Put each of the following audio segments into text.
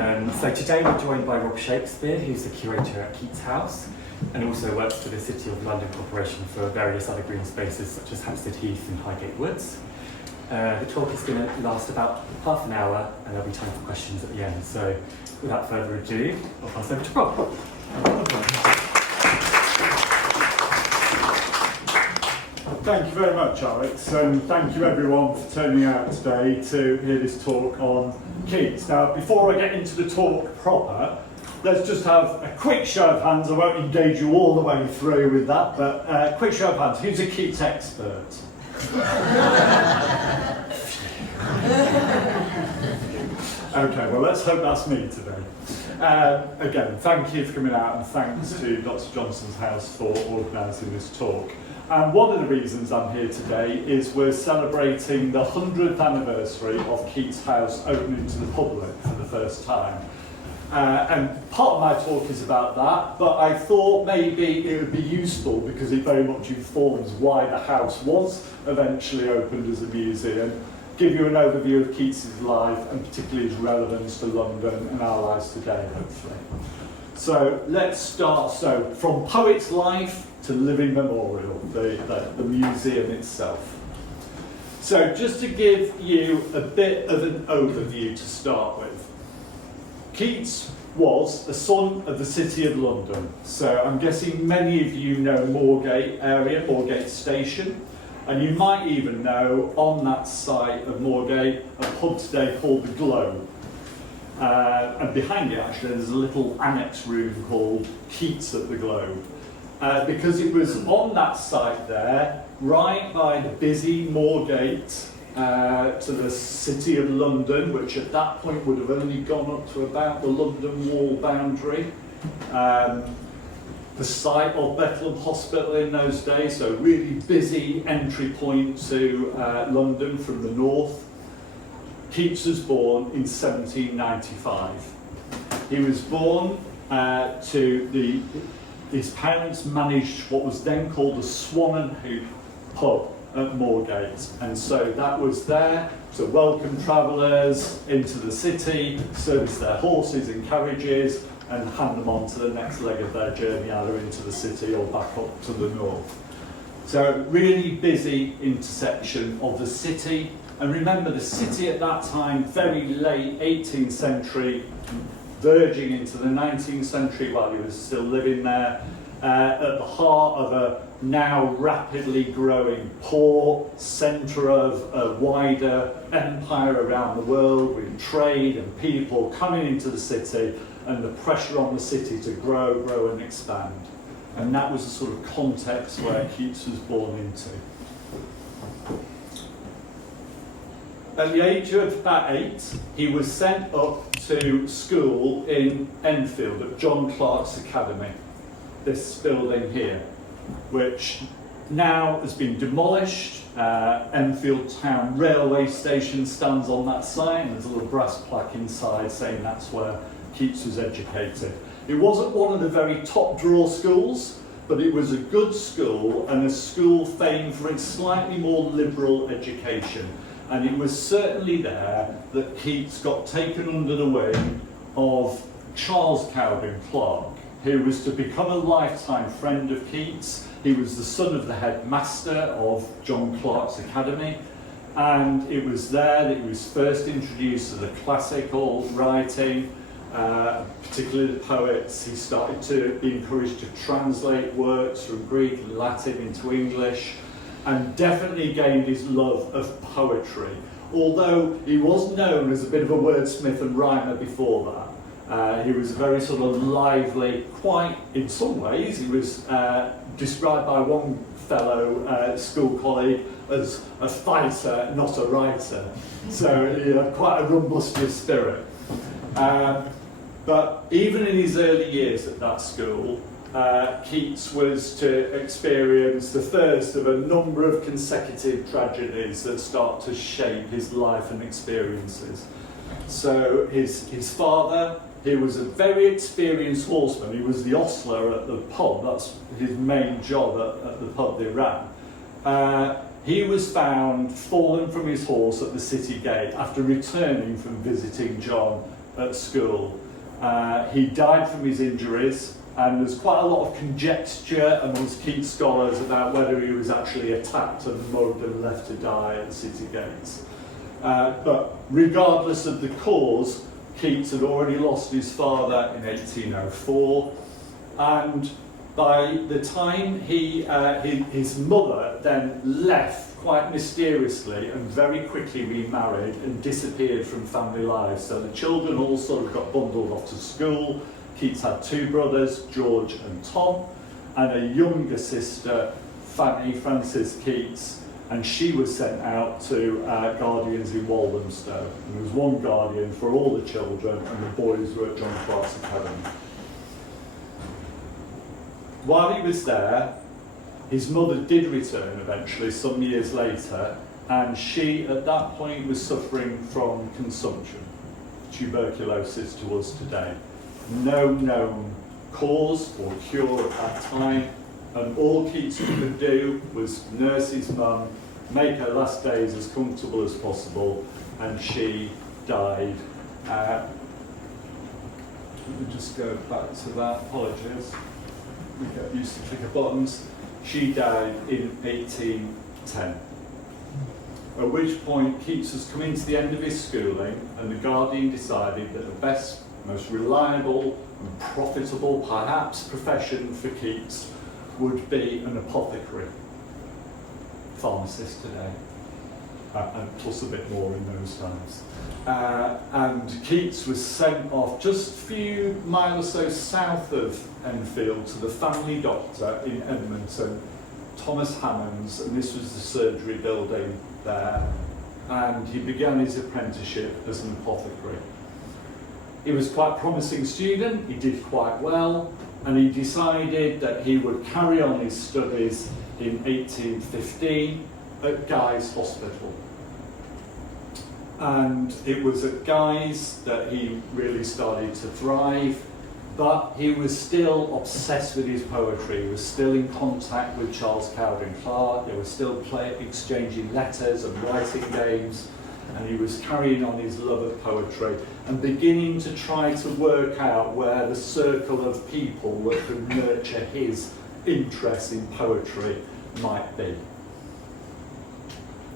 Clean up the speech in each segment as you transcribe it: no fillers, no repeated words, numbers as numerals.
So today we're joined by Rob Shakespeare, who's the curator at Keats House, and also works for the City of London Corporation for various other green spaces such as Hampstead Heath and Highgate Woods. The talk is going to last about half an hour, and there'll be time for questions at the end. So without further ado, I'll pass over to Rob. Thank you very much, Alex, and thank you everyone for turning out today to hear this talk on Keats. Now, before I get into the talk proper, let's just have a quick show of hands. I won't engage you all the way through with that, but quick show of hands. Who's a Keats expert? Okay, well, let's hope that's me today. Again, thank you for coming out, and thanks to Dr. Johnson's House for organising this talk. And one of the reasons I'm here today is we're celebrating the 100th anniversary of Keats House opening to the public for the first time. And part of my talk is about that, but I thought maybe it would be useful because it very much informs why the house was eventually opened as a museum, give you an overview of Keats's life and particularly his relevance to London and our lives today, hopefully. So let's start. So from poet's life to living memorial, the museum itself. So just to give you a bit of an overview to start with. Keats was a son of the City of London. So I'm guessing many of you know Moorgate area, Moorgate Station, and you might even know on that site of Moorgate a pub today called the Globe. And behind it actually there's a little annex room called Keats at the Globe. Because it was on that site there, right by the busy Moorgate to the City of London, which at that point would have only gone up to about the London Wall boundary. The site of Bethlehem Hospital in those days, so really busy entry point to London from the north. Keats was born in 1795. He was born his parents managed what was then called the Swan and Hoop pub at Moorgate, and so that was there to welcome travellers into the city, service their horses and carriages, and hand them on to the next leg of their journey, either into the city or back up to the north. So really busy intersection of the city. And remember, the city at that time, very late 18th century, verging into the 19th century while he was still living there, at the heart of a now rapidly growing port, centre of a wider empire around the world, with trade and people coming into the city and the pressure on the city to grow and expand. And that was the sort of context where Keats was born into. At the age of about 8, he was sent up to school in Enfield at John Clarke's Academy, this building here, which now has been demolished. Enfield Town Railway Station stands on that site, and there's a little brass plaque inside saying that's where Keats was educated. It wasn't one of the very top draw schools, but it was a good school, and a school famed for its slightly more liberal education. And it was certainly there that Keats got taken under the wing of Charles Cowden Clarke, who was to become a lifetime friend of Keats. He was the son of the headmaster of John Clarke's Academy, and it was there that he was first introduced to the classical writing, particularly the poets. He started to be encouraged to translate works from Greek and Latin into English, and definitely gained his love of poetry, although he was known as a bit of a wordsmith and rhymer before that. He was a very sort of lively, quite, in some ways, he was described by one fellow school colleague as a fighter, not a writer. So he had quite a robustious spirit. But even in his early years at that school, Keats was to experience the first of a number of consecutive tragedies that start to shape his life and experiences. So his father, he was a very experienced horseman. He was the ostler at the pub. That's his main job at the pub they ran. He was found fallen from his horse at the city gate after returning from visiting John at school. He died from his injuries, and there's quite a lot of conjecture amongst Keats scholars about whether he was actually attacked and mugged and left to die at the city gates. But regardless of the cause, Keats had already lost his father in 1804, and by the time his mother then left quite mysteriously and very quickly remarried and disappeared from family lives. So the children all sort of got bundled off to school. Keats had two brothers, George and Tom, and a younger sister, Fanny Frances Keats, and she was sent out to guardians in Walthamstow. And there was one guardian for all the children, and the boys were at John Clark's Academy. While he was there, his mother did return eventually, some years later, and she at that point was suffering from consumption, tuberculosis to us today. No known cause or cure at that time, and all Keats could do was nurse his mum, make her last days as comfortable as possible, and she died. Let me just go back to that, apologies. We get used to clicker buttons. She died in 1810. At which point Keats was coming to the end of his schooling, and the Guardian decided that the best, most reliable and profitable, perhaps, profession for Keats would be an apothecary, pharmacist today, and plus a bit more in those times. And Keats was sent off just a few miles or so south of Enfield to the family doctor in Edmonton, Thomas Hammond's, and this was the surgery building there, and he began his apprenticeship as an apothecary. He was quite a promising student, he did quite well, and he decided that he would carry on his studies in 1815 at Guy's Hospital. And it was at Guy's that he really started to thrive, but he was still obsessed with his poetry. He was still in contact with Charles Cowden Clarke. They were still exchanging letters and writing games, and he was carrying on his love of poetry and beginning to try to work out where the circle of people that could nurture his interest in poetry might be.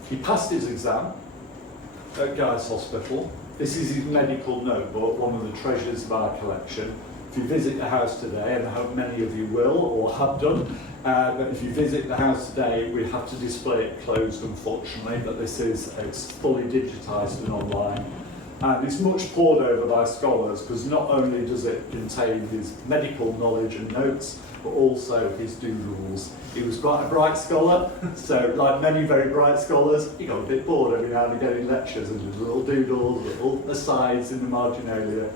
He passed his exam at Guy's Hospital. This is his medical notebook, one of the treasures of our collection. If you visit the house today, and I hope many of you will or have done, but if you visit the house today, we have to display it closed, unfortunately, but it's fully digitised and online. And it's much pored over by scholars, because not only does it contain his medical knowledge and notes, but also his doodles. He was quite a bright scholar, so like many very bright scholars, he got a bit bored every now and again in lectures, and did little doodles, little asides in the marginalia.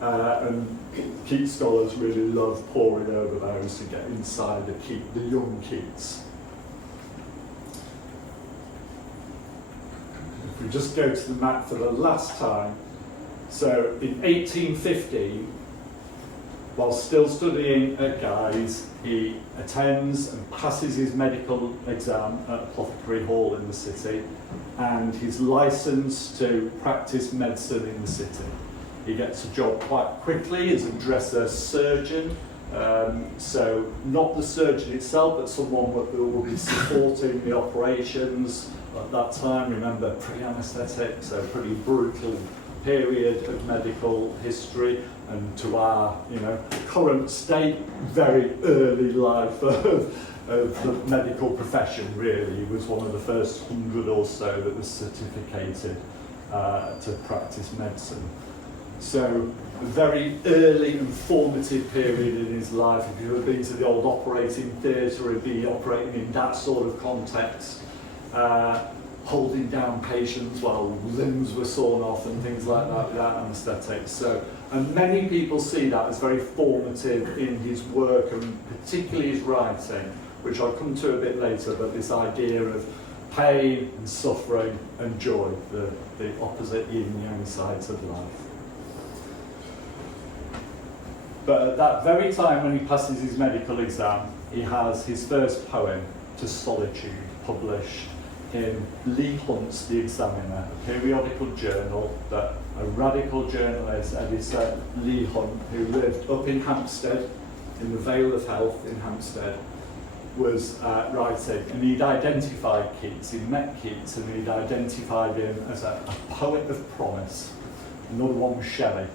And Keats scholars really love poring over those to get inside the young Keats. If we just go to the map for the last time, so in 1815, while still studying at Guy's, he attends and passes his medical exam at Apothecary Hall in the city, and he's licensed to practice medicine in the city. He gets a job quite quickly as a dresser surgeon, so not the surgeon itself, but someone who will be supporting the operations at that time. Remember, pre-anaesthetic, so pretty brutal period of medical history, and to our current state, very early life of the medical profession, really. He was one of the first 100 or so that was certificated to practice medicine. So a very early and formative period in his life. If you had been to the old operating theatre, he'd be operating in that sort of context, holding down patients while limbs were sawn off and things like that without anaesthetics. So, and many people see that as very formative in his work, and particularly his writing, which I'll come to a bit later, but this idea of pain and suffering and joy, the opposite yin and yang sides of life. But at that very time when he passes his medical exam, he has his first poem, To Solitude, published in Leigh Hunt's The Examiner, a periodical journal that a radical journalist, editor, Leigh Hunt, who lived up in Hampstead, in the Vale of Health in Hampstead, was writing, and he'd identified Keats, he'd met Keats, and he'd identified him as a poet of promise. Another one was Shelley,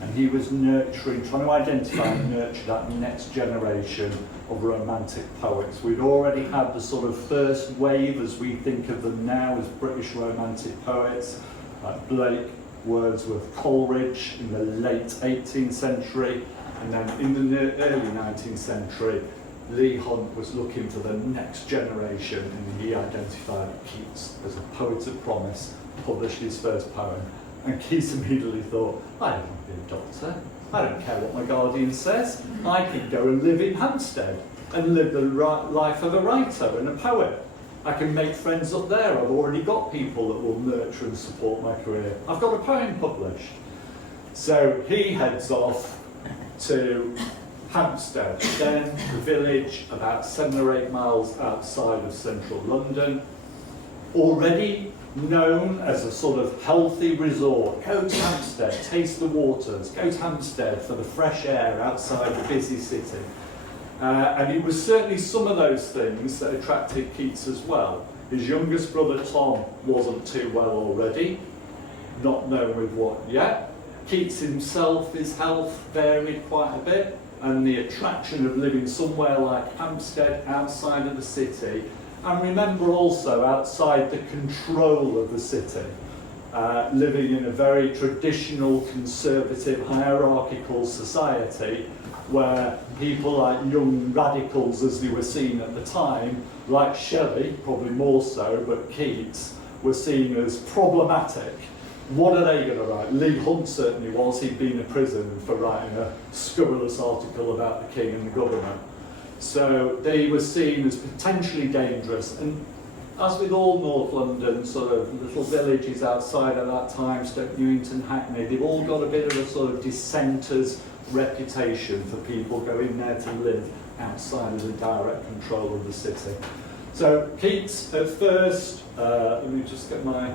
and he was trying to identify and nurture that next generation of romantic poets. We'd already had the sort of first wave, as we think of them now, as British romantic poets, like Blake, Wordsworth, Coleridge in the late 18th century, and then in the early 19th century, Leigh Hunt was looking for the next generation, and he identified Keats as a poet of promise, published his first poem. And Keats immediately thought, I don't want to be a doctor. I don't care what my guardian says. I can go and live in Hampstead and live the life of a writer and a poet. I can make friends up there. I've already got people that will nurture and support my career. I've got a poem published. So he heads off to Hampstead, then the village about 7 or 8 miles outside of central London, already known as a sort of healthy resort. Go to Hampstead, taste the waters, go to Hampstead for the fresh air outside the busy city. And it was certainly some of those things that attracted Keats as well. His youngest brother Tom wasn't too well already, not known with what yet. Keats himself, his health varied quite a bit, and the attraction of living somewhere like Hampstead outside of the city, and remember also outside the control of the city, living in a very traditional, conservative, hierarchical society where people like young radicals, as they were seen at the time, like Shelley, probably more so, but Keats, were seen as problematic. What are they going to write? Leigh Hunt certainly was. He'd been in prison for writing a scurrilous article about the king and the government. So they were seen as potentially dangerous. And as with all North London sort of little villages outside at that time, Stoke Newington, Hackney, they've all got a bit of a sort of dissenters reputation for people going there to live outside of the direct control of the city. So Keats at first, let me just get my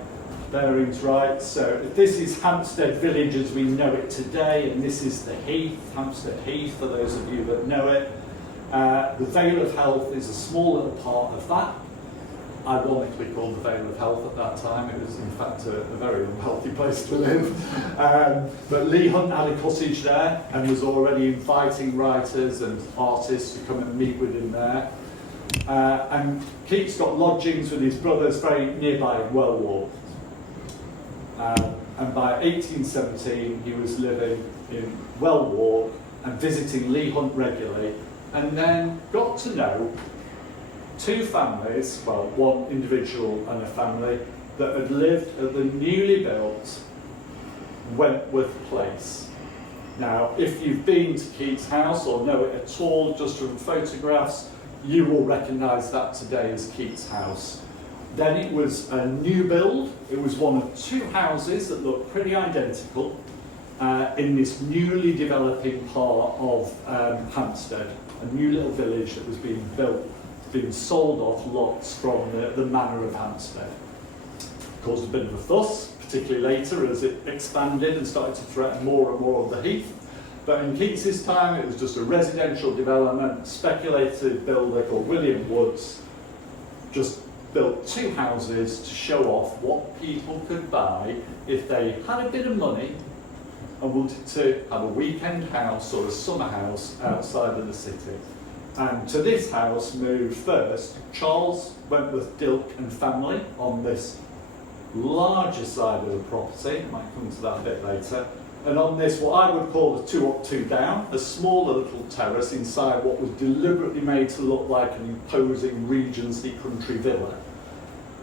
bearings right. So this is Hampstead Village as we know it today, and this is the Heath, Hampstead Heath, for those of you that know it. The Vale of Health is a small little part of that. Ironically called the Vale of Health at that time. It was in fact a very unhealthy place to live. But Leigh Hunt had a cottage there and was already inviting writers and artists to come and meet with him there. And Keats got lodgings with his brothers very nearby in Wellwall. And by 1817 he was living in Wellwall and visiting Leigh Hunt regularly, and then got to know 2 families, well, one individual and a family, that had lived at the newly built Wentworth Place. Now, if you've been to Keats House or know it at all, just from photographs, you will recognise that today as Keats House. Then it was a new build. It was one of 2 houses that looked pretty identical in this newly developing part of Hampstead, a new little village that was being built, being sold off lots from the manor of Hampstead. Caused a bit of a fuss, particularly later as it expanded and started to threaten more and more of the heath. But in Keats's time, it was just a residential development. Speculative builder called William Woods just built 2 houses to show off what people could buy if they had a bit of money and wanted to have a weekend house or a summer house outside of the city. And to this house moved first Charles Wentworth Dilke and family on this larger side of the property. Might come to that a bit later. And on this, what I would call the 2 up, 2 down, a smaller little terrace inside what was deliberately made to look like an imposing Regency country villa,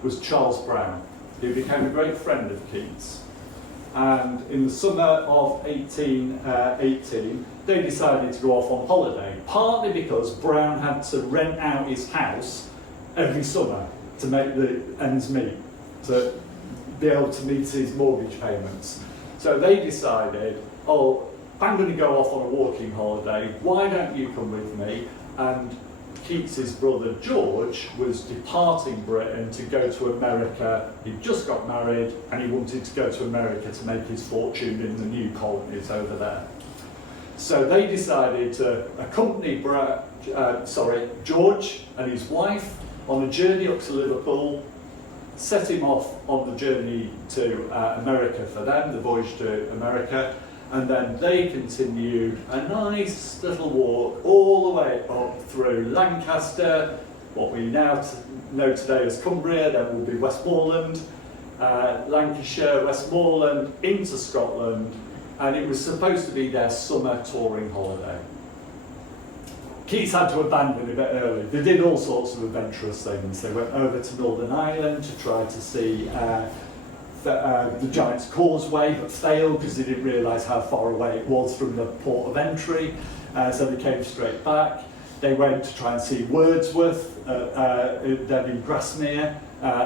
was Charles Brown, who became a great friend of Keats. And in the summer of 1818, they decided to go off on holiday, partly because Brown had to rent out his house every summer to make the ends meet, to be able to meet his mortgage payments. So they decided, oh, I'm going to go off on a walking holiday, why don't you come with me? And Keats's brother George was departing Britain to go to America. He'd just got married and he wanted to go to America to make his fortune in the new colonies over there. So they decided to accompany George and his wife on a journey up to Liverpool, set him off on the journey to America for them, the voyage to America, and then they continued a nice little walk all the way up through Lancaster, what we now know today as Cumbria, then will be Westmoreland, Lancashire, Westmoreland, into Scotland, and it was supposed to be their summer touring holiday. Keats had to abandon a bit early. They did all sorts of adventurous things. They went over to Northern Ireland to try to see the Giant's Causeway, but failed because they didn't realise how far away it was from the port of entry, so they came straight back. They went to try and see Wordsworth, then in Grasmere.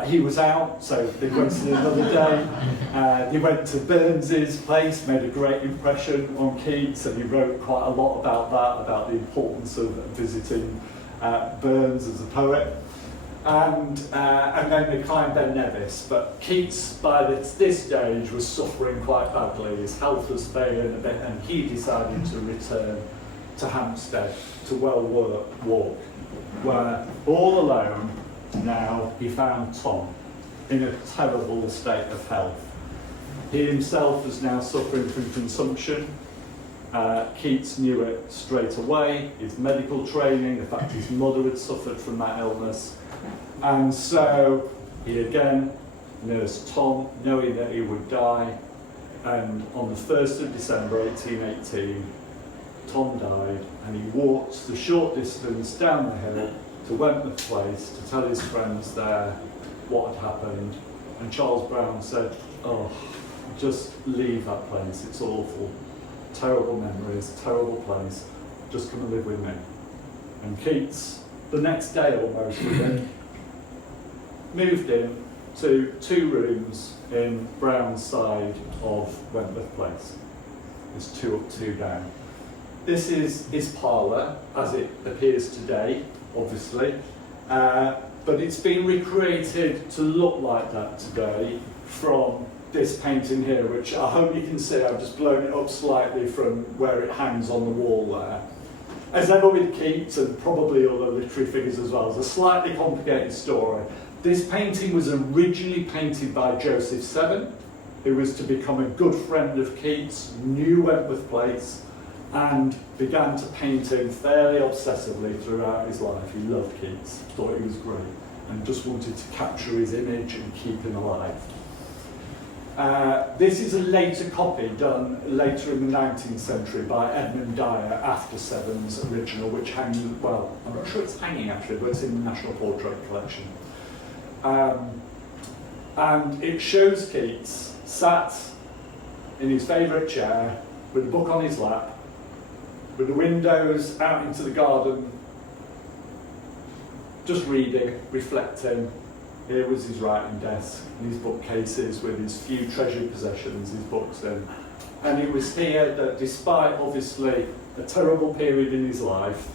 He was out, so they wasted another day. They went to Burns's place, made a great impression on Keats, and he wrote quite a lot about that, about the importance of visiting Burns as a poet. And then they climbed Ben Nevis, but Keats by this stage was suffering quite badly. His health was failing a bit, and he decided to return to Hampstead, to Walk, where all alone now he found Tom in a terrible state of health. He himself was now suffering from consumption. Keats knew it straight away, his medical training, the fact his mother had suffered from that illness. And so he again nursed Tom, knowing that he would die. And on the 1st of December 1818, Tom died, and he walked the short distance down the hill to Wentworth Place to tell his friends there what had happened. And Charles Brown said, "Oh, just leave that place, it's awful. Terrible memories, terrible place, just come and live with me." And Keats, the next day almost, moved in to 2 rooms in Brown's side of Wentworth Place. There's 2 up, 2 down. This is his parlour, as it appears today, obviously, but it's been recreated to look like that today from this painting here, which I hope you can see. I've just blown it up slightly from where it hangs on the wall there. As ever with Keats, and probably other literary figures as well, it's a slightly complicated story. This painting was originally painted by Joseph Seven, who was to become a good friend of Keats, knew Wentworth Place, and began to paint him fairly obsessively throughout his life. He loved Keats, thought he was great, and just wanted to capture his image and keep him alive. This is a later copy done later in the 19th century by Edmund Dyer after Seven's original, which hangs, well, I'm not sure it's hanging actually, but it's in the National Portrait Collection. And it shows Keats sat in his favourite chair with a book on his lap, with the windows out into the garden, just reading, reflecting. Here was his writing desk and his bookcases with his few treasured possessions, his books in. And it was here that, despite obviously a terrible period in his life,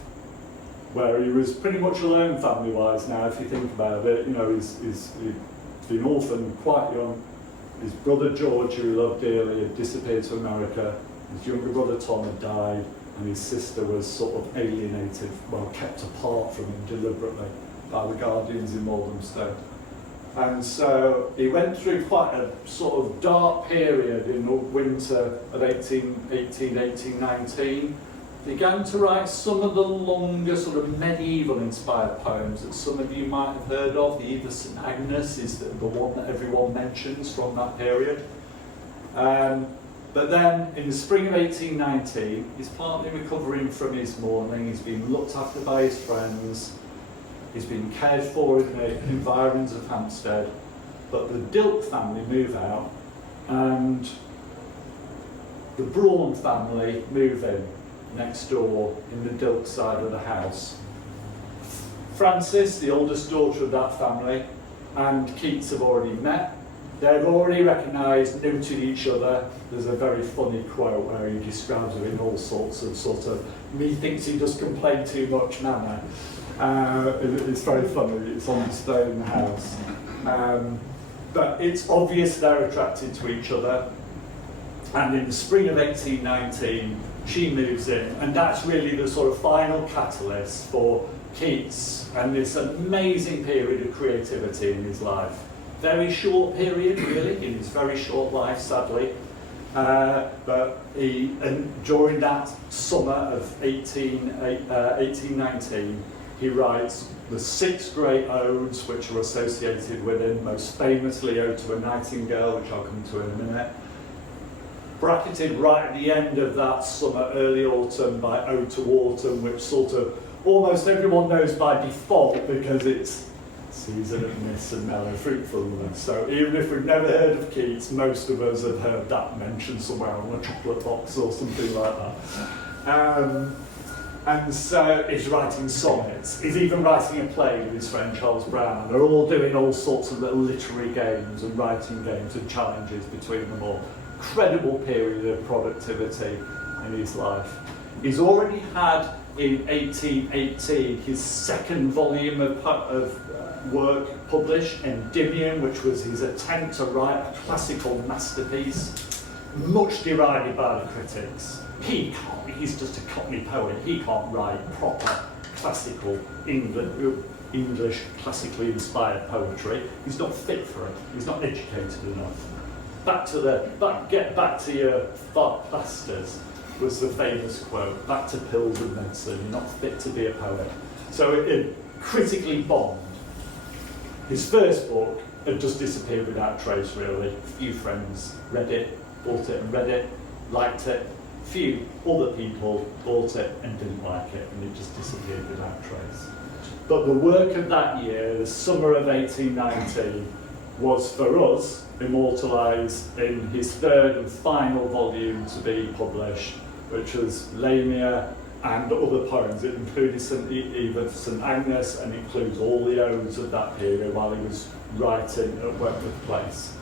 where he was pretty much alone family-wise now, if you think about it, you know, he's been orphaned quite young. His brother George, who he loved dearly, had disappeared to America. His younger brother Tom had died, and his sister was sort of alienated, well, kept apart from him deliberately by the guardians in Walthamstow. And so he went through quite a sort of dark period in the winter of 1818, 1819. Began to write some of the longer sort of medieval-inspired poems that some of you might have heard of. The Eve of St Agnes is the one that everyone mentions from that period. But then, in the spring of 1819, he's partly recovering from his mourning. He's been looked after by his friends. He's been cared for in the environs of Hampstead. But the Dilke family move out, and the Braun family move in next door in the Dilke side of the house. Frances, the oldest daughter of that family, and Keats have already met. They've already recognised, noted each other. There's a very funny quote where he describes her in all sorts of methinks he does complain too much manner. It's very funny, it's on display in the house. But it's obvious they're attracted to each other. And in the spring of 1819, she moves in, and that's really the sort of final catalyst for Keats and this amazing period of creativity in his life. Very short period, really, in his very short life, sadly. But during that summer of 1819, he writes the 6 great odes which are associated with him, most famously Ode to a Nightingale, which I'll come to in a minute. Bracketed right at the end of that summer, early autumn, by Ode to Autumn, which sort of almost everyone knows by default because it's season of mist and mellow fruitfulness. So even if we've never heard of Keats, most of us have heard that mentioned somewhere on a chocolate box or something like that. And so he's writing sonnets. He's even writing a play with his friend Charles Brown. They're all doing all sorts of little literary games and writing games and challenges between them all. Incredible period of productivity in his life. He's already had in 1818 his 2nd volume of work published, Endymion, which was his attempt to write a classical masterpiece, much derided by the critics. He's just a cockney poet, he can't write proper classical English classically inspired poetry, he's not fit for it, he's not educated enough. Get back to your plasters was the famous quote, back to pills and medicine, you're not fit to be a poet. So it critically bombed. His first book had just disappeared without trace, really. Few friends read it, bought it and read it, liked it. Few other people bought it and didn't like it, and it just disappeared without trace. But the work of that year, the summer of 1819, was for us immortalised in his 3rd and final volume to be published, which was Lamia and other poems. It included Eve of St Agnes and includes all the odes of that period while he was writing at Wentworth Place.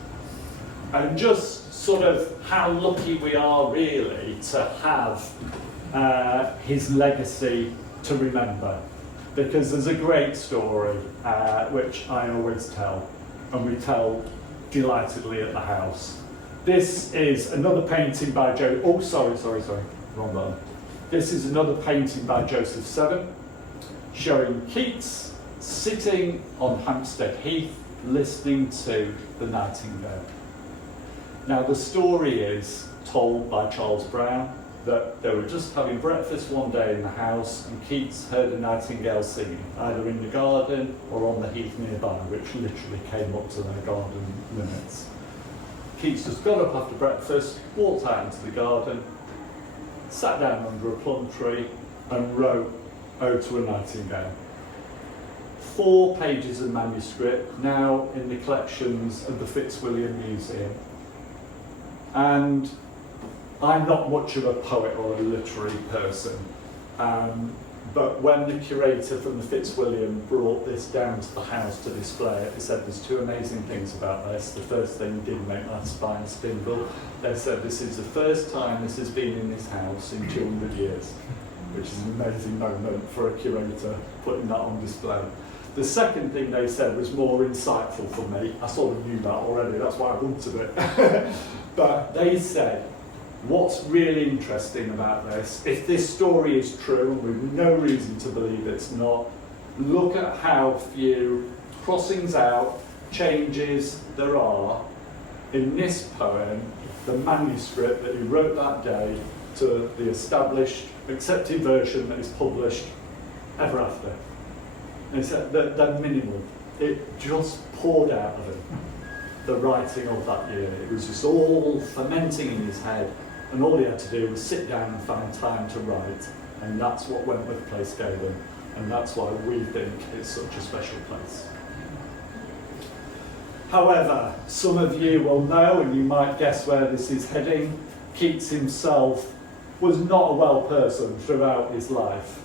And just sort of how lucky we are really to have his legacy to remember. Because there's a great story which I always tell, and we tell delightedly at the house. This is another painting by wrong button. This is another painting by Joseph Seven, showing Keats sitting on Hampstead Heath, listening to the nightingale. Now the story is told by Charles Brown that they were just having breakfast one day in the house and Keats heard a nightingale singing, either in the garden or on the heath nearby, which literally came up to their garden limits. Keats just got up after breakfast, walked out into the garden, sat down under a plum tree and wrote Ode to a Nightingale. 4 pages of manuscript, now in the collections of the Fitzwilliam Museum. And I'm not much of a poet or a literary person, but when the curator from the Fitzwilliam brought this down to the house to display it, they said there's 2 amazing things about this. The first thing did make my spine spindle. They said this is the first time this has been in this house in 200 years, which is an amazing moment for a curator putting that on display. The second thing they said was more insightful for me. I sort of knew that already, that's why I wanted it. But they said, what's really interesting about this, if this story is true, and we've no reason to believe it's not, look at how few crossings out, changes there are in this poem, the manuscript that he wrote that day, to the established, accepted version that is published ever after. And it's they're minimal. It just poured out of him, the writing of that year. It was just all fermenting in his head. And all he had to do was sit down and find time to write, and that's what Wentworth Place gave him, and that's why we think it's such a special place. However, some of you will know, and you might guess where this is heading, Keats himself was not a well person throughout his life.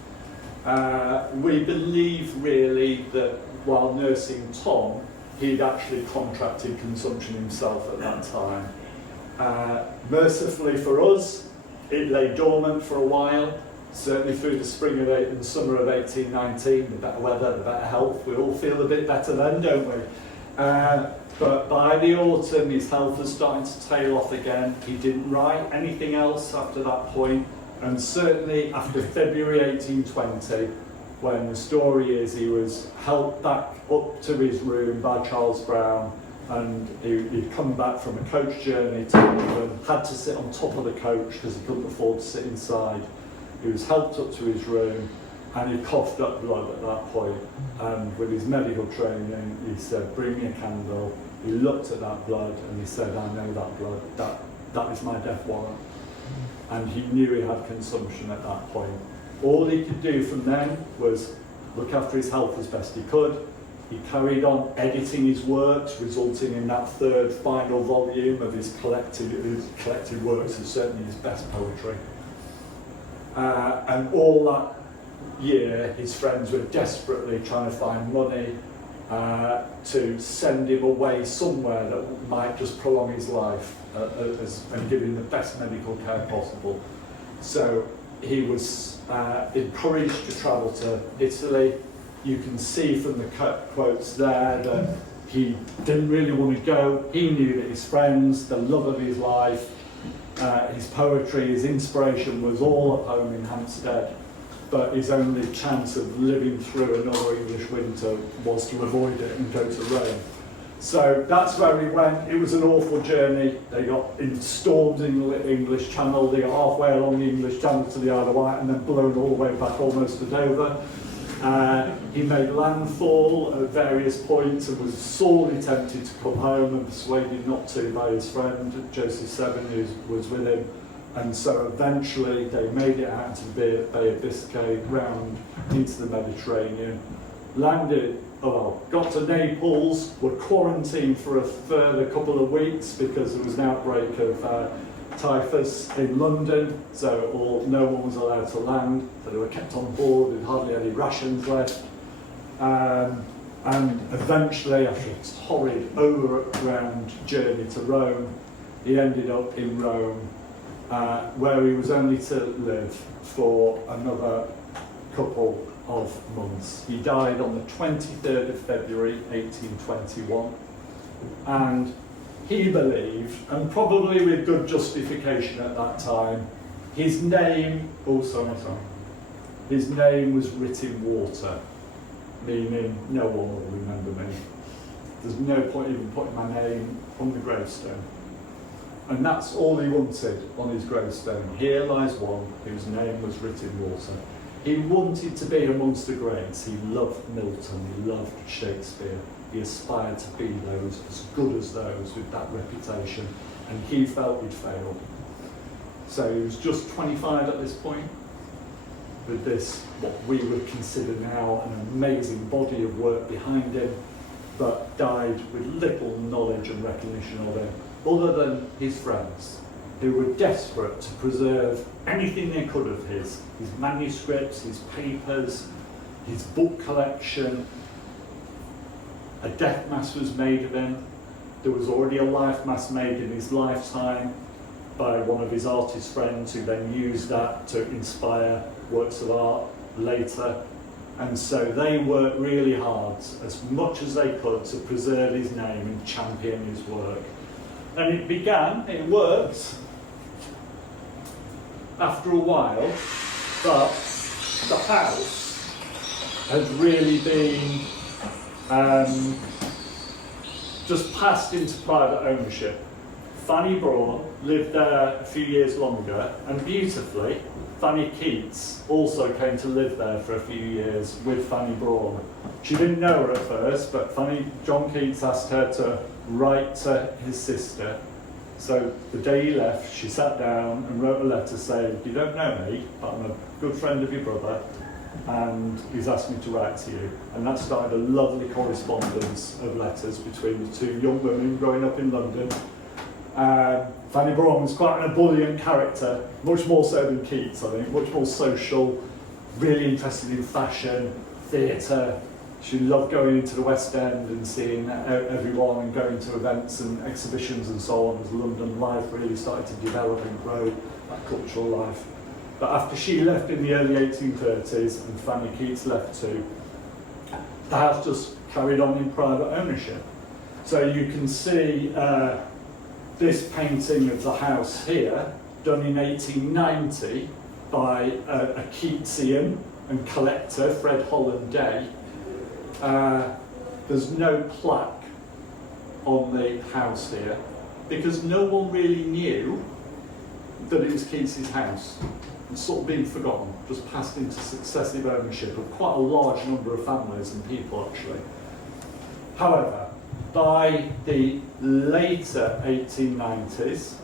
We believe really that while nursing Tom, he'd actually contracted consumption himself at that time. Mercifully for us, it lay dormant for a while, certainly through the spring of and summer of 1819, the better weather, the better health, we all feel a bit better then, don't we? But by the autumn, his health was starting to tail off again. He didn't write anything else after that point, and certainly after February 1820, when the story is he was helped back up to his room by Charles Brown, and he'd come back from a coach journey to London, had to sit on top of the coach because he couldn't afford to sit inside. He was helped up to his room, and he coughed up blood at that point. And with his medical training, he said, "Bring me a candle." He looked at that blood and he said, "I know that blood, that is my death warrant." And he knew he had consumption at that point. All he could do from then was look after his health as best he could. He carried on editing his works, resulting in that third final volume of his collected works, and certainly his best poetry. And all that year, his friends were desperately trying to find money to send him away somewhere that might just prolong his life and give him the best medical care possible. So he was encouraged to travel to Italy. You can see from the quotes there that he didn't really want to go. He knew that his friends, the love of his life, his poetry, his inspiration was all at home in Hampstead, but his only chance of living through another English winter was to avoid it and go to Rome. So that's where he went. It was an awful journey. They got stormed in the English Channel. They got halfway along the English Channel to the Isle of Wight and then blown all the way back almost to Dover. He made landfall at various points and was sorely tempted to come home and persuaded not to by his friend Joseph Seven, who was with him. And so eventually they made it out to the Bay of Biscay, round into the Mediterranean, got to Naples, were quarantined for a further couple of weeks because there was an outbreak of typhus in London, so no one was allowed to land, so they were kept on board with hardly any rations left. And eventually, after a horrid overground journey to Rome, he ended up in Rome, where he was only to live for another couple of months. He died on the 23rd of February 1821, and he believed, and probably with good justification at that time, his name was writ in water, meaning no one will remember me. There's no point even putting my name on the gravestone. And that's all he wanted on his gravestone. Here lies one whose name was written in water. He wanted to be amongst the greats. He loved Milton, he loved Shakespeare. He aspired to be those, as good as those, with that reputation, and he felt he'd failed. So he was just 25 at this point, with this, what we would consider now an amazing body of work behind him, but died with little knowledge and recognition of him, other than his friends, who were desperate to preserve anything they could of his manuscripts, his papers, his book collection. A death mass was made of him. There was already a life mass made in his lifetime by one of his artist friends, who then used that to inspire works of art later. And so they worked really hard, as much as they could, to preserve his name and champion his work. And it worked after a while, but the house had really been just passed into private ownership. Fanny Braun lived there a few years longer, and beautifully, Fanny Keats also came to live there for a few years with Fanny Braun. She didn't know her at first, but John Keats asked her to write to his sister. So the day he left, she sat down and wrote a letter saying, "You don't know me, but I'm a good friend of your brother, and he's asked me to write to you." And that started a lovely correspondence of letters between the two young women growing up in London. Fanny Braun was quite an ebullient character, much more so than Keats, I think, much more social, really interested in fashion, theatre. She loved going into the West End and seeing everyone and going to events and exhibitions and so on, as London life really started to develop and grow, that cultural life. But after she left in the early 1830s and Fanny Keats left too, the house just carried on in private ownership. So you can see this painting of the house here, done in 1890 by a Keatsian and collector, Fred Holland Day. There's no plaque on the house here because no one really knew that it was Keats's house. It's sort of been forgotten, just passed into successive ownership of quite a large number of families and people actually. However, by the later 1890s,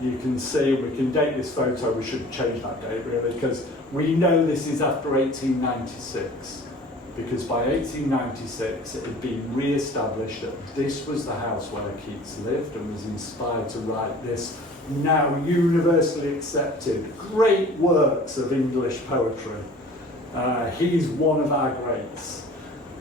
you can see, we can date this photo, we should change that date really, because we know this is after 1896. Because by 1896 it had been re-established that this was the house where Keats lived and was inspired to write this now universally accepted great works of English poetry. He's one of our greats.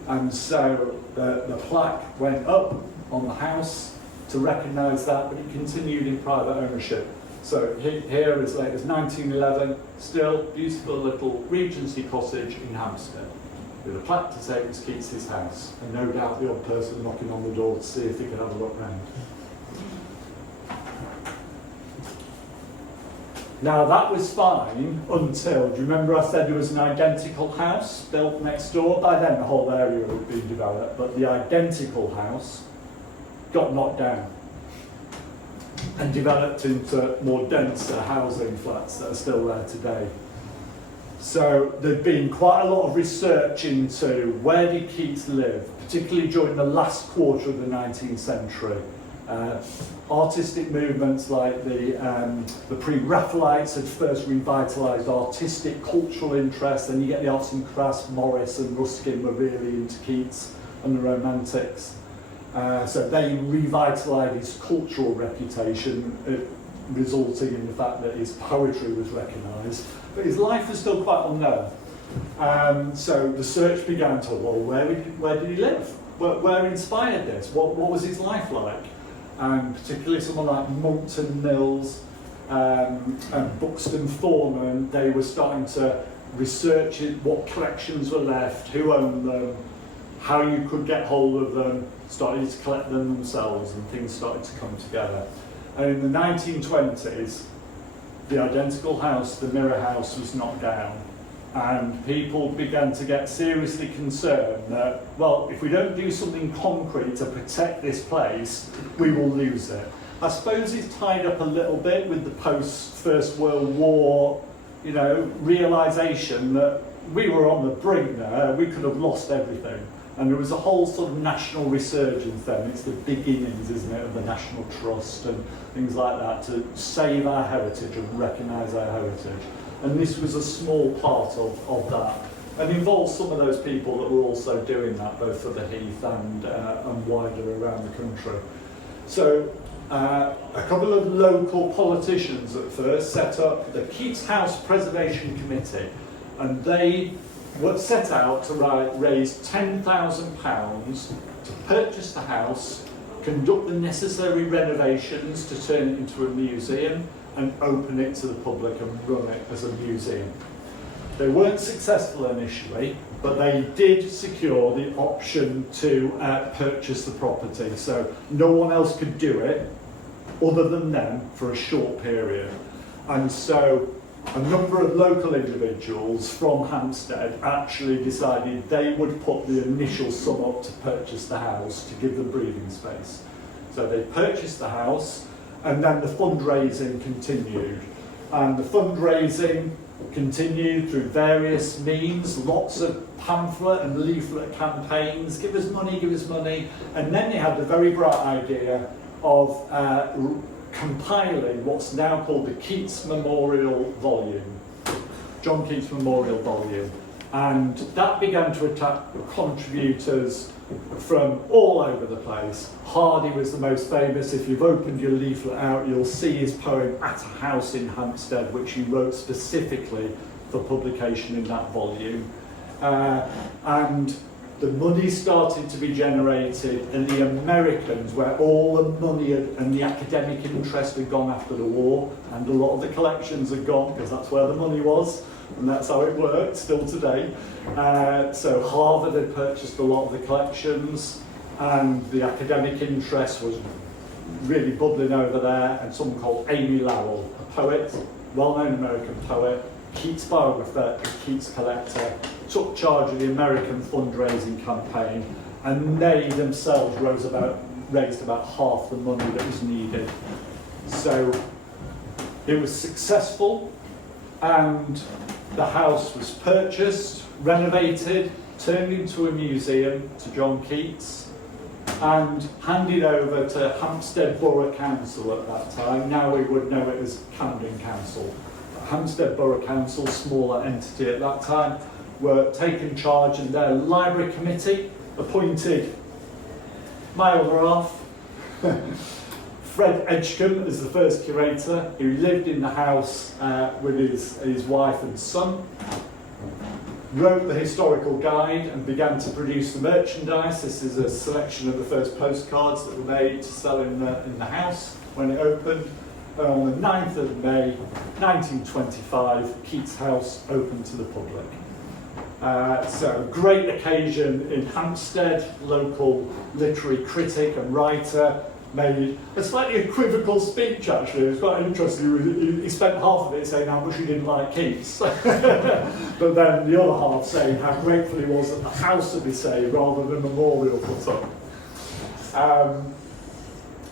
And so the plaque went up on the house to recognise that, but it continued in private ownership. So here, as late as 1911, still beautiful little Regency cottage in Hampstead, with a plaque to say it was Keats's house, and no doubt the odd person knocking on the door to see if they could have a look round. Now that was fine until, do you remember I said there was an identical house built next door? By then the whole area had been developed, but the identical house got knocked down and developed into more denser housing flats that are still there today. So there'd been quite a lot of research into where did Keats live, particularly during the last quarter of the 19th century. Artistic movements like the Pre-Raphaelites had first revitalised artistic, cultural interest, and you get the arts and crafts, Morris and Ruskin were really into Keats and the Romantics. So they revitalised his cultural reputation, resulting in the fact that his poetry was recognised. But his life was still quite unknown. So the search began to, well, where did he live? Where inspired this? What was his life like? And particularly someone like Monckton Mills and Buxton Foreman, they were starting to research what collections were left, who owned them, how you could get hold of them, started to collect them themselves, and things started to come together. And in the 1920s, the identical house, the Mirror House, was knocked down, and people began to get seriously concerned that, well, if we don't do something concrete to protect this place, we will lose it. I suppose it's tied up a little bit with the post-First World War, realisation that we were on the brink there, we could have lost everything. And there was a whole sort of national resurgence then. It's the beginnings, isn't it, of the National Trust and things like that to save our heritage and recognise our heritage. And this was a small part of that, and involved some of those people that were also doing that, both for the Heath and wider around the country. So a couple of local politicians at first set up the Keats House Preservation Committee, and they were set out to raise £10,000 to purchase the house, conduct the necessary renovations to turn it into a museum, and open it to the public and run it as a museum. They weren't successful initially, but they did secure the option to purchase the property. So no one else could do it other than them for a short period. And so a number of local individuals from Hampstead actually decided they would put the initial sum up to purchase the house to give them breathing space. So they purchased the house, and then the fundraising continued. And the fundraising continued through various means, lots of pamphlet and leaflet campaigns, give us money, and then they had the very bright idea of compiling what's now called the Keats Memorial Volume, John Keats Memorial Volume. And that began to attract contributors from all over the place. Hardy was the most famous. If you've opened your leaflet out, you'll see his poem At a House in Hampstead, which he wrote specifically for publication in that volume. And the money started to be generated, and the Americans, where all the money and the academic interest had gone after the war, and a lot of the collections had gone, because that's where the money was, and that's how it worked still today. So Harvard had purchased a lot of the collections, and the academic interest was really bubbling over there, and someone called Amy Lowell, a poet, well-known American poet, Keats biographer, Keats collector, took charge of the American fundraising campaign, and they themselves raised about half the money that was needed. So it was successful, and the house was purchased, renovated, turned into a museum to John Keats, and handed over to Hampstead Borough Council at that time. Now we would know it as Camden Council. Hampstead Borough Council, smaller entity at that time, were taken charge, and their library committee appointed my other half, Fred Edgecombe, as the first curator, who lived in the house with his wife and son, wrote the historical guide and began to produce the merchandise. This is a selection of the first postcards that were made to sell in the house when it opened. On the 9th of May 1925, Keats House opened to the public. So a great occasion in Hampstead. Local literary critic and writer made a slightly equivocal speech, actually. It was quite interesting. He spent half of it saying how much he didn't like Keats, but then the other half saying how grateful he was that the house had been saved rather than a memorial put up.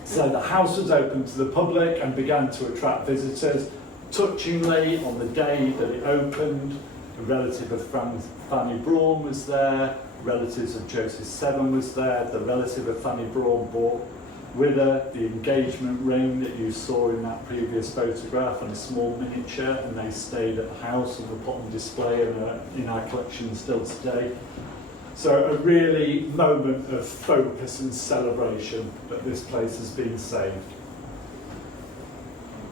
So the house was open to the public and began to attract visitors. Touchingly, on the day that it opened, a relative of Fanny Braun was there, relatives of Joseph Seven was there, the relative of Fanny Braun brought with her the engagement ring that you saw in that previous photograph and a small miniature, and they stayed at the house and were put on display in our collection still today. So a really moment of focus and celebration that this place has been saved.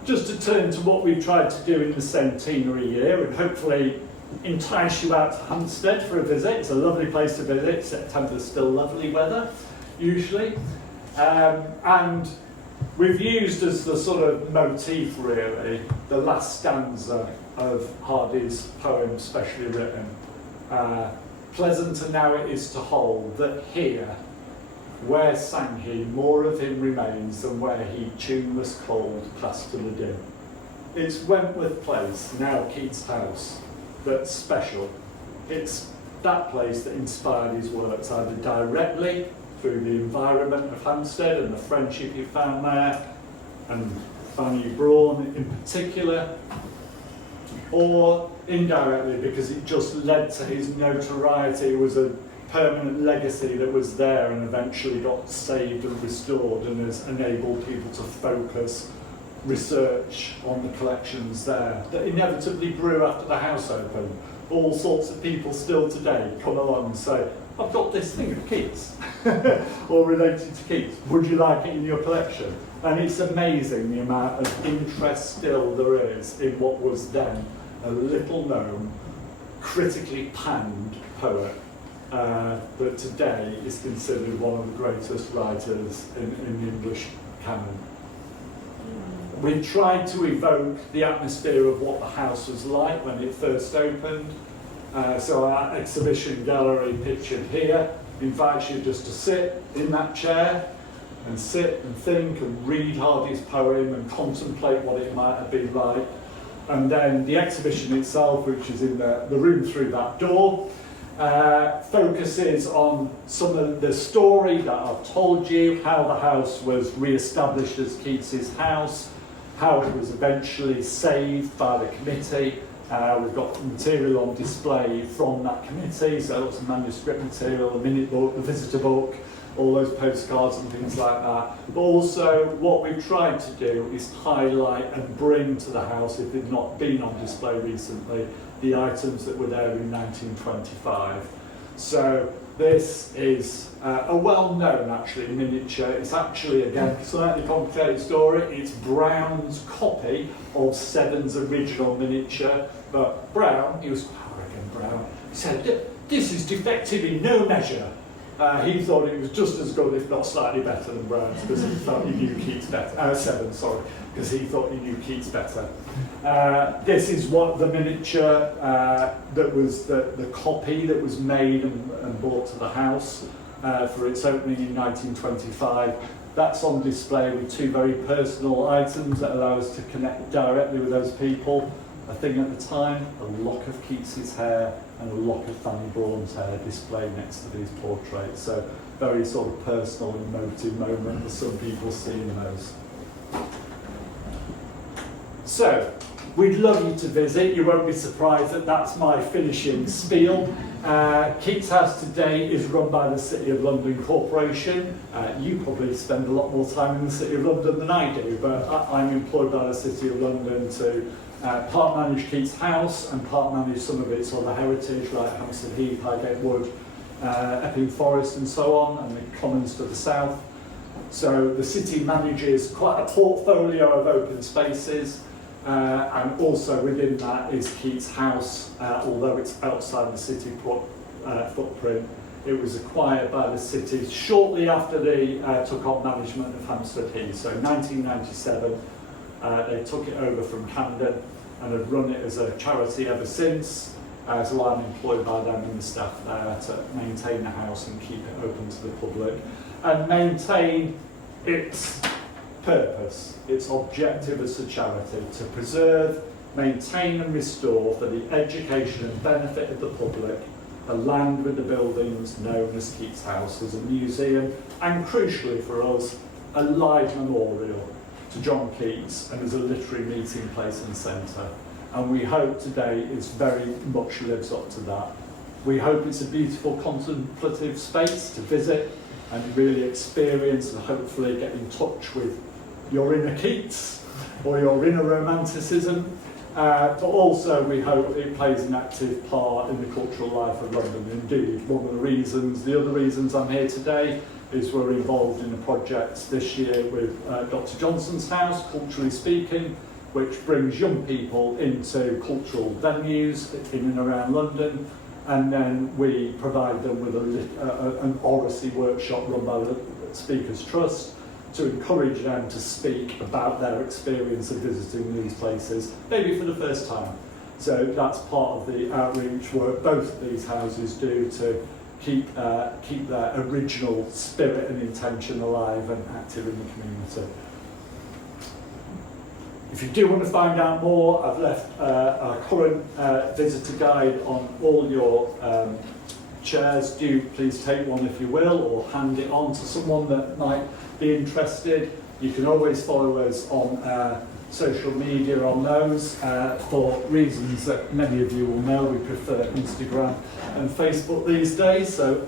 Just to turn to what we've tried to do in the centenary year, and hopefully entice you out to Hampstead for a visit. It's a lovely place to visit. September's still lovely weather, usually. And we've used as the sort of motif, really, the last stanza of Hardy's poem, specially written. Pleasanter now it is to hold that here, where sang he, more of him remains than where he tuneless cold passed to the dim. It's Wentworth Place, now Keats House, that's special. It's that place that inspired his works, either directly through the environment of Hampstead and the friendship he found there, and Fanny Braun in particular, or indirectly because it just led to his notoriety. It was a permanent legacy that was there and eventually got saved and restored and has enabled people to focus research on the collections there that inevitably grew after the house opened. All sorts of people still today come along and say, I've got this thing of Keats or related to Keats, would you like it in your collection? And it's amazing the amount of interest still there is in what was then a little known, critically panned poet that today is considered one of the greatest writers in the English canon. We tried to evoke the atmosphere of what the house was like when it first opened. So our exhibition gallery pictured here invites you just to sit in that chair and sit and think and read Hardy's poem and contemplate what it might have been like. And then the exhibition itself, which is in the room through that door, focuses on some of the story that I've told you, how the house was re-established as Keats's house, how it was eventually saved by the committee. We've got material on display from that committee, so lots of manuscript material, the minute book, the visitor book, all those postcards and things like that. But also what we've tried to do is highlight and bring to the house, if they've not been on display recently, the items that were there in 1925. So this is a well-known, actually, miniature. It's actually, again, a slightly complicated story. It's Brown's copy of Seven's original miniature. But Brown, he was quite arrogant, Brown, he said, this is defective in no measure. He thought it was just as good, if not slightly better than Brown's, because he thought he knew Keats better. 7, sorry, because he thought he knew Keats better. This is what the miniature that was the copy that was made and brought to the house for its opening in 1925. That's on display with 2 very personal items that allow us to connect directly with those people. A thing at the time, a lock of Keats's hair and a lock of Fanny Braun's hair displayed next to these portraits. So very sort of personal, emotive moment, as some people see in those. So, we'd love you to visit. You won't be surprised that that's my finishing spiel. Keats House today is run by the City of London Corporation. You probably spend a lot more time in the City of London than I do, but I'm employed by the City of London to part manage Keats House and part manage some of its other heritage like Hampstead Heath, Highgate Wood, Epping Forest and so on, and the commons to the south. So the city manages quite a portfolio of open spaces, and also within that is Keats House, although it's outside the city footprint. It was acquired by the city shortly after they took on management of Hampstead Heath. So in 1997, they took it over from Camden and have run it as a charity ever since. So I'm employed by them and the staff there to maintain the house and keep it open to the public and maintain its purpose, its objective as a charity, to preserve, maintain and restore for the education and benefit of the public the land with the buildings known as Keats House as a museum and, crucially for us, a live memorial to John Keats and as a literary meeting place and centre. And we hope today it very much lives up to that. We hope it's a beautiful contemplative space to visit and really experience and hopefully get in touch with your inner Keats or your inner romanticism. But also we hope it plays an active part in the cultural life of London. Indeed, one of the other reasons I'm here today is we're involved in a project this year with Dr. Johnson's House, Culturally Speaking, which brings young people into cultural venues in and around London, and then we provide them with an oracy workshop run by the Speakers Trust to encourage them to speak about their experience of visiting these places, maybe for the first time. So that's part of the outreach work both of these houses do to keep their original spirit and intention alive and active in the community. If you do want to find out more, I've left our current visitor guide on all your chairs. Do please take one if you will, or hand it on to someone that might be interested. You can always follow us on social media on those for reasons that many of you will know. We prefer Instagram and Facebook these days, so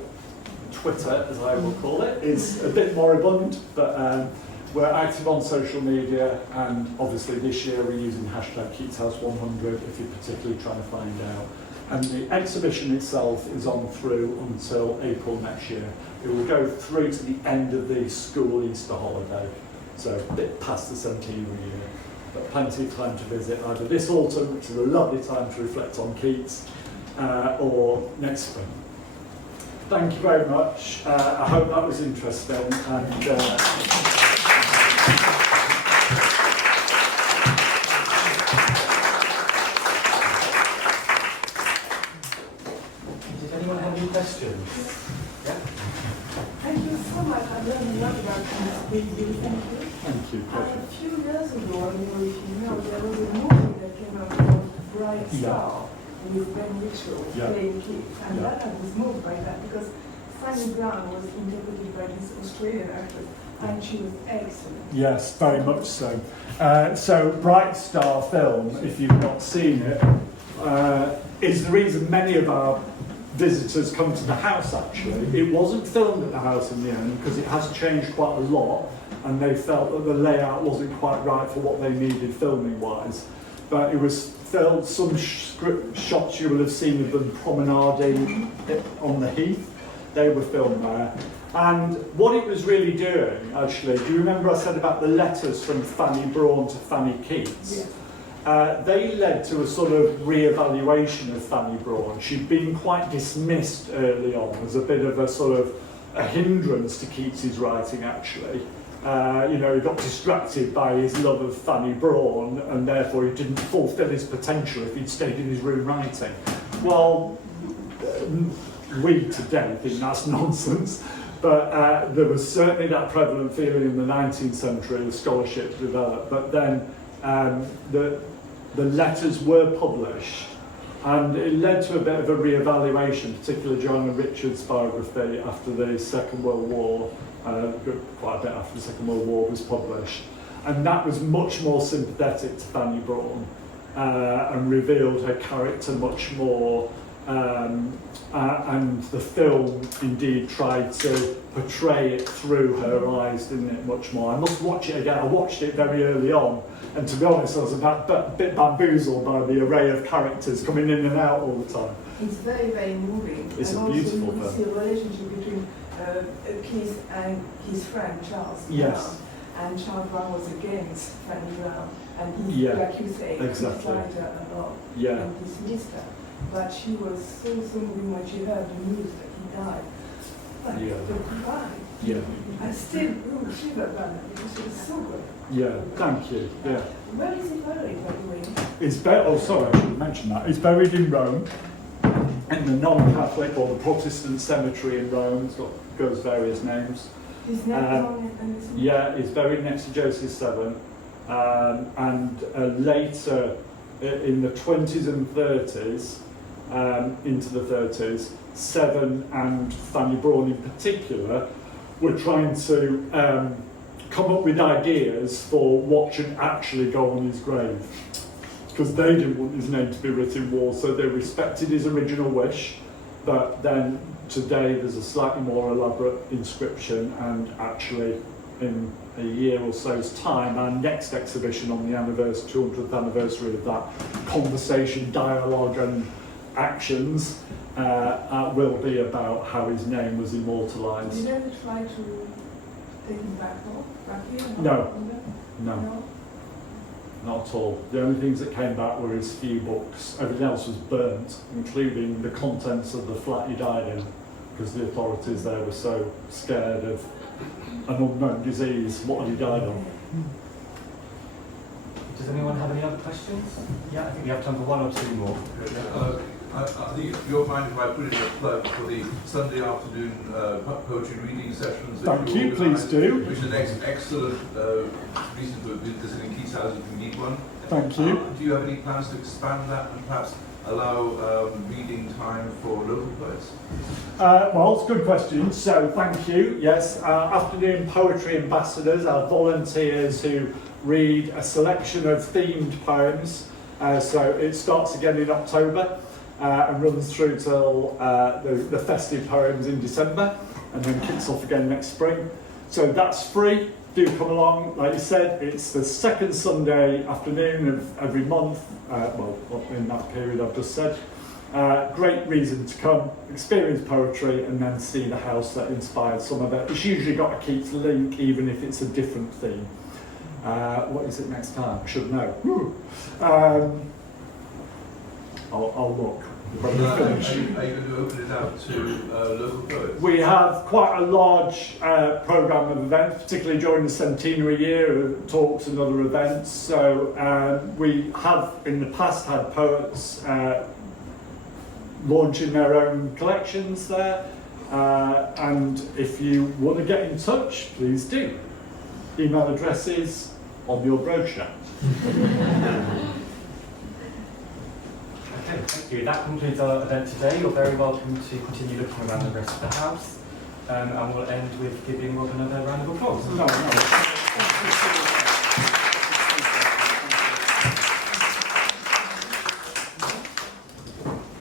Twitter, as I will call it, is a bit moribund, but we're active on social media, and obviously this year we're using hashtag Keats House 100 if you're particularly trying to find out. And the exhibition itself is on through until April next year. It will go through to the end of the school Easter holiday, so a bit past the centenary year, but plenty of time to visit either this autumn, which is a lovely time to reflect on Keats, or next spring. Thank you very much. I hope that was interesting. And, questions? Yeah? Thank you so much. I learned a lot about this with you. Thank you. Thank you. A few years ago, I don't know if you know, there was a movie that came out called Bright Star with Ben Whishaw playing Keats. And that was moved by that because Fanny Brown was interpreted by this Australian actress and she was excellent. Yes, very much so. So Bright Star film, if you've not seen it, is the reason many of our visitors come to the house actually. It wasn't filmed at the house in the end because it has changed quite a lot and they felt that the layout wasn't quite right for what they needed filming wise. But it was filmed, some shots you will have seen of them promenading on the heath, they were filmed there. And what it was really doing actually, do you remember I said about the letters from Fanny Braun to Fanny Keats? Yeah. they led to a sort of re-evaluation of Fanny Brawne. She'd been quite dismissed early on as a bit of a sort of a hindrance to Keats's writing, actually. You know, he got distracted by his love of Fanny Brawne, and therefore he didn't fulfil his potential if he'd stayed in his room writing. Well, we today think that's nonsense, but there was certainly that prevalent feeling in the 19th century as scholarship developed. But then the letters were published, and it led to a bit of a re-evaluation, particularly Joanna Richards' biography after the Second World War, quite a bit after the Second World War was published. And that was much more sympathetic to Fanny Brawne and revealed her character much more. And the film indeed tried to portray it through her eyes, didn't it, much more. I must watch it again. I watched it very early on, and to be honest, I was a bit bamboozled by the array of characters coming in and out all the time. It's very, very moving. It's and a beautiful film. Also, you see a relationship between Keats and his friend Charles Yes. Brown. And Charles Brown was against Fanny Brown, and he, Yeah, like you say, exactly. criticized her a lot Yeah. and dismissed her. But she was so moving when she heard the news that he died. But Yeah. the cry, Yeah. I still shiver about it because it was so good. Yeah, thank you. Yeah. Where is he buried, by the way? It's oh, sorry, I should have mentioned that. It's buried in Rome, in the non-Catholic or the Protestant cemetery in Rome. It's got goes various names. His name is on it, and it's Yeah, it's buried next to Joseph VII, and later in the 20s and 30s, into the 30s, Severn and Fanny Brawne in particular were trying to come up with ideas for what should actually go on his grave, because they didn't want his name to be written in wall, so they respected his original wish, but then today there's a slightly more elaborate inscription, and actually in a year or so's time, our next exhibition on the 200th anniversary of that conversation, dialogue and actions will be about how his name was immortalised. Did you ever try to take him back here? No. No, not at all. The only things that came back were his few books. Everything else was burnt, including the contents of the flat he died in, because the authorities there were so scared of an unknown disease. What had he died of? Does anyone have any other questions? Yeah, I think we have time for one or two more. I think if you don't mind if I put in a plug for the Sunday afternoon poetry reading sessions. Thank you, please do. Which is an excellent reason to visit in Keats House if you need one. Thank you. Do you have any plans to expand that and perhaps allow reading time for local poets? Well, it's a good question. So, thank you. Yes, afternoon poetry ambassadors, our volunteers who read a selection of themed poems. So it starts again in October. And runs through till the festive poems in December, and then kicks off again next spring. So that's free. Do come along. Like you said, it's the second Sunday afternoon of every month. Well, in that period I've just said. Great reason to come, experience poetry, and then see the house that inspired some of it. It's usually got a Keats link, even if it's a different theme. What is it next time? I should know. I'll look. When we finish. Are you going to open it out to local poets? We have quite a large programme of events, particularly during the centenary year, of talks and other events. So we have in the past had poets launching their own collections there. And if you want to get in touch, please do. Email addresses on your brochure. Okay, thank you. That concludes our event today. You're very welcome to continue looking around the rest of the house. And we'll end with giving Rob another round of applause. No.